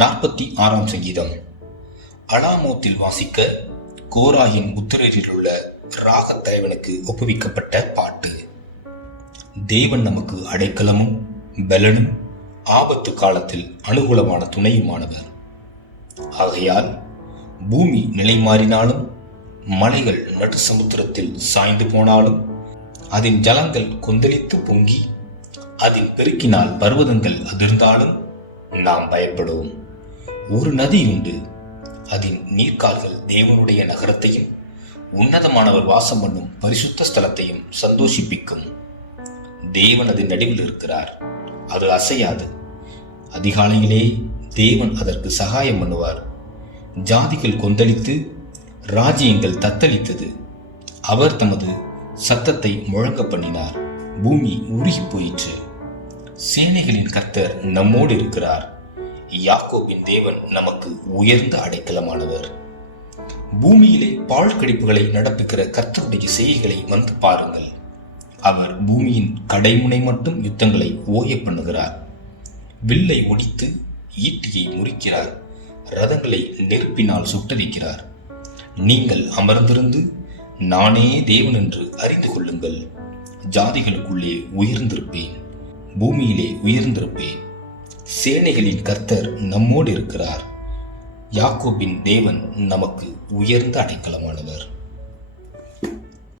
46ஆம் சங்கீதம். அலாமோத்தில் வாசிக்க கோராயின் புத்திரரில் உள்ள ராகத் தலைவனுக்கு ஒப்புவிக்கப்பட்ட பாட்டு. தேவன் நமக்கு அடைக்கலமும் பலனும் ஆபத்து காலத்தில் அனுகூலமான துணையுமானவர். ஆகையால் பூமி நிலை மாறினாலும் மலைகள் நடு சமுத்திரத்தில் சாய்ந்து போனாலும் அதன் ஜலங்கள் கொந்தளித்து பொங்கி அதன் பெருக்கினால் பர்வதங்கள் அதிர்ந்தாலும் நாம் பயப்படுவோம். ஒரு நதி உண்டு, அதன் நீர்க்கால்கள் தேவனுடைய நகரத்தையும் உன்னதமானவர் வாசம் பண்ணும் பரிசுத்த ஸ்தலத்தையும் சந்தோஷிப்பிக்கும். தேவன் அதன் நடுவில் இருக்கிறார், அது அசையாது. அதிகாலையிலே தேவன் அதற்கு சகாயம் பண்ணுவார். ஜாதிகள் கொந்தளித்து ராஜ்யங்கள் தத்தளித்தது. அவர் தமது சத்தத்தை முழங்க பண்ணினார், பூமி உருகி போயிற்று. சேனைகளின் கர்த்தர் நம்மோடு இருக்கிறார். யாக்கோபின் தேவன் நமக்கு உயர்ந்த அடைக்கலமானவர். பூமியிலே பாழ் கடிப்புகளை நடப்புகிற கர்த்தருடைய செய்கைகளை வந்து பாருங்கள். அவர் பூமியின் கடைமுனை மட்டும் யுத்தங்களை ஓய பண்ணுகிறார். வில்லை ஒடித்து ஈட்டியை முறிக்கிறார், ரதங்களை நெருப்பினால் சுட்டரிக்கிறார். நீங்கள் அமர்ந்திருந்து நானே தேவன் என்று அறிந்து கொள்ளுங்கள். ஜாதிகளுக்குள்ளே உயர்ந்திருப்பேன், பூமியிலே உயர்ந்திருப்பேன். சேனைகளின் கர்த்தர் நம்மோடு இருக்கிறார். யாக்கோபின் தேவன் நமக்கு உயர்ந்த அடைக்கலமானவர்.